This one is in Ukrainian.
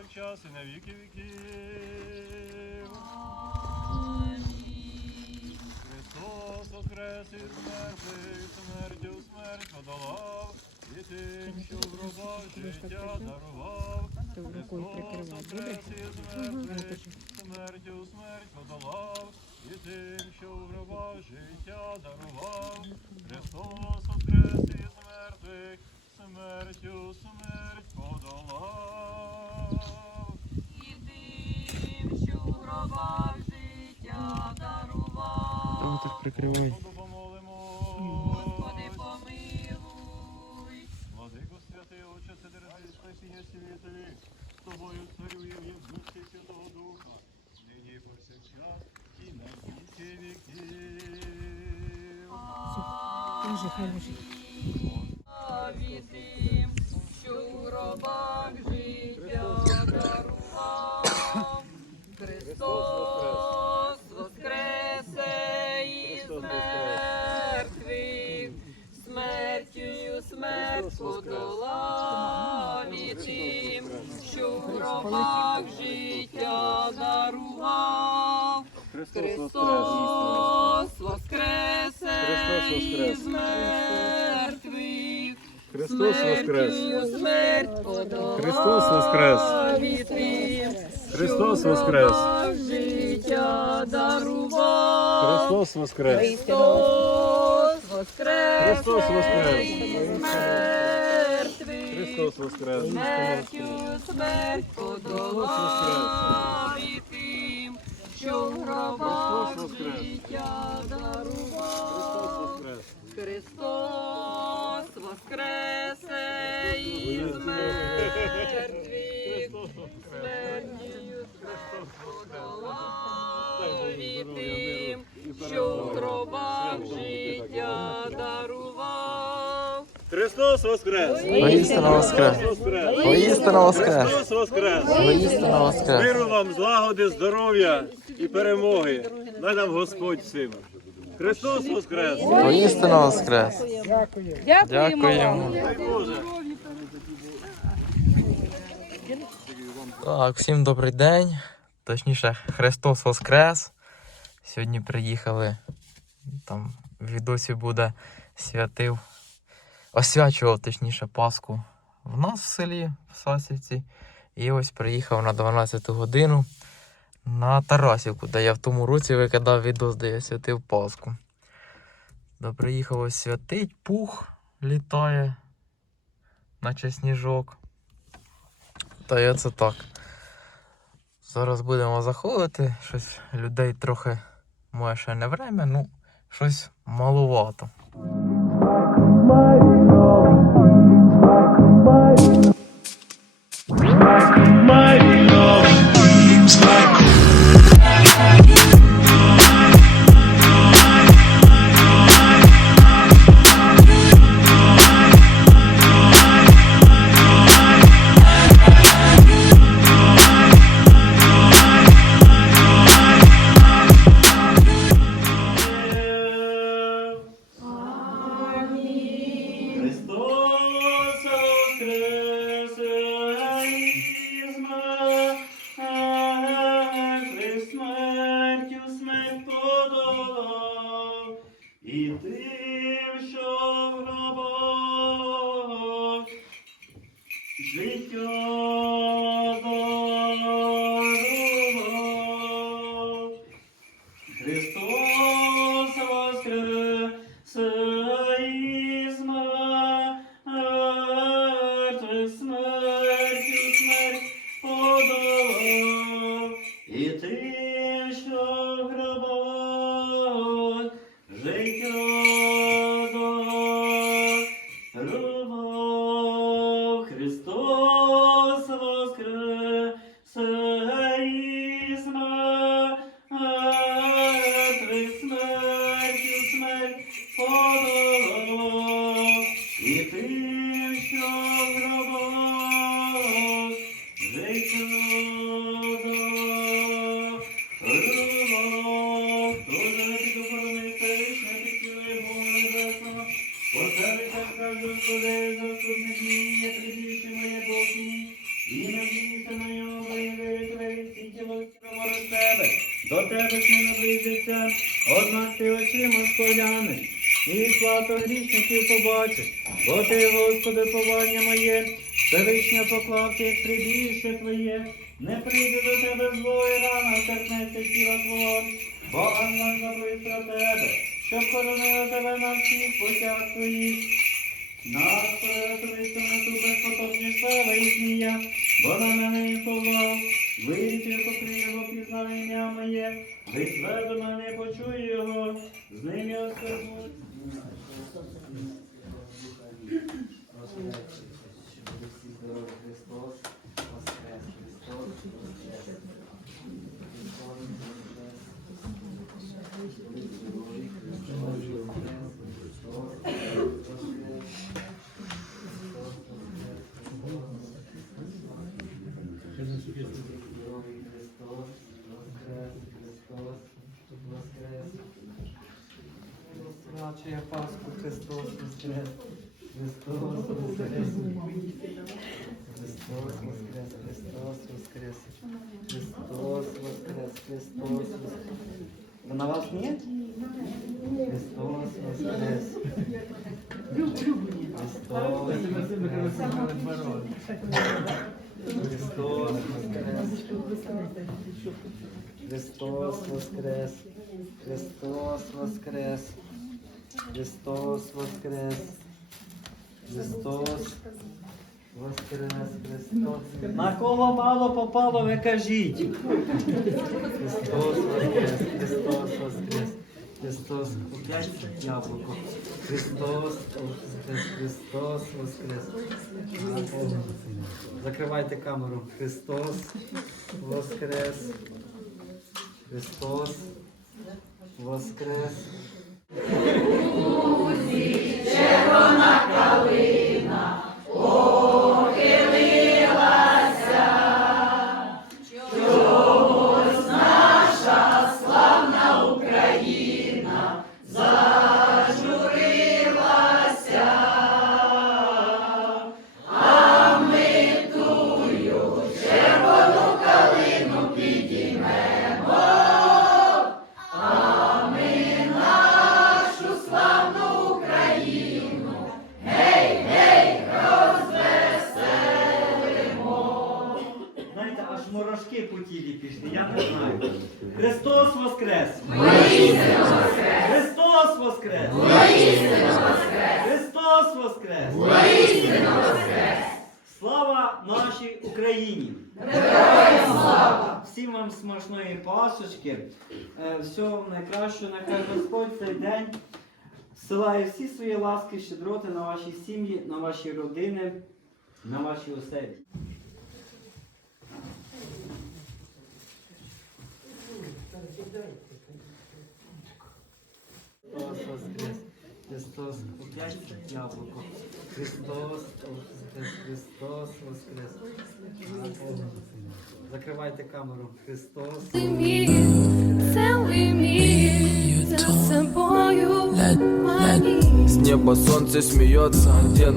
повсякчас і на віки віків. Христос воскрес із мертвих, смертю смерть подолав, і тим, що в гробах життя дарував. Христос із мертвих, смертю смерть подолав, і тим, що в гробах життя дарував. Христос воскрес із мертвих, смертю смерть Господи, помилуй. Владико святий, Отче, спасіння світові, з тобою царює в єдності Святого Духа, нині повсякчас, і на віки віків. Дуже хай гробах життя дарував. Христос воскресе із мертвих, Христос воскрес! Христос воскрес! Христос воскрес! життя дарував. Христос воскрес! Христос воскрес Христос воскрес! із мертвих, Христос воскрес! Смерть подолав і тим, що в гробах життя дарував. Христос воскресе із мертвих, воскрес! смерть подолав і тим, що в гробах життя. Христос воскрес! Воістину воскрес! Христос воскрес! Воістину воскрес! Христос воскрес! Воістину воскрес! Миру вам, злагоди, здоров'я і перемоги. Дай нам Господь всім. Христос воскрес! Воістину воскрес! Дякуємо! Так, всім добрий день. Точніше, Христос Воскрес. Сьогодні приїхали. Там в відосі буде святив. Освячував, точніше, Пасху в нас в селі, в Сасівці. І ось приїхав на 12 годину на Тарасівку, де я в тому році викидав відос, де я святив Пасху. Да приїхав ось святить, пух літає, наче сніжок. Та я це так. Зараз будемо заходити. Щось людей трохи може ще не время, ну щось малувато. І ти, однак ти очима споглянеш, і славто грішників побачиш, бо ти, Господи, повання моє, Всевишня поклав ти, як прибіжище твоє, не прийде до тебе зло і рана, торкнеться тіла твого, бо ангел забив про тебе, щоб хоронила тебе на всіх путях твоїх. Нас пересовисто на ту безпотопні слава і змія, бо на мене він повлав, вирішив покрив його, пізнав ім'я моє, вийшли до мене, почує його, з ним я скажу. Свячує Пасху Христос Воскрес. Христос Воскрес. Христос Воскрес. Христос Воскрес. Христос Воскрес. Христос Воскрес. На вас нет? Христос Воскрес. Христос Воскрес. Христос Воскрес. Христос Воскрес. Христос Воскрес. Христос Воскрес. Христос. Воскрес! Христос! На кого мало попало, ви кажіть. Христос Воскрес. Христос Воскрес. Христос Опять яблуко. Христос Воскрес. Христос Воскрес. Закривайте камеру. Христос Воскрес. Христос Воскрес. Знаєте, Христос Воскрес! Христос Воскрес! Слава нашій Україні! Всім вам смачної пасочки, Е, всього найкращого, нехай Господь цей день зсилає всі свої ласки, щедроти на ваші сім'ї, на ваші родини, на ваші оселі. Христос Воскрес. Христос Опять яблуко. Христос Воскрес. Христос Воскрес. Закривайте камеру. Христос. За собою. С неба солнце смеется, где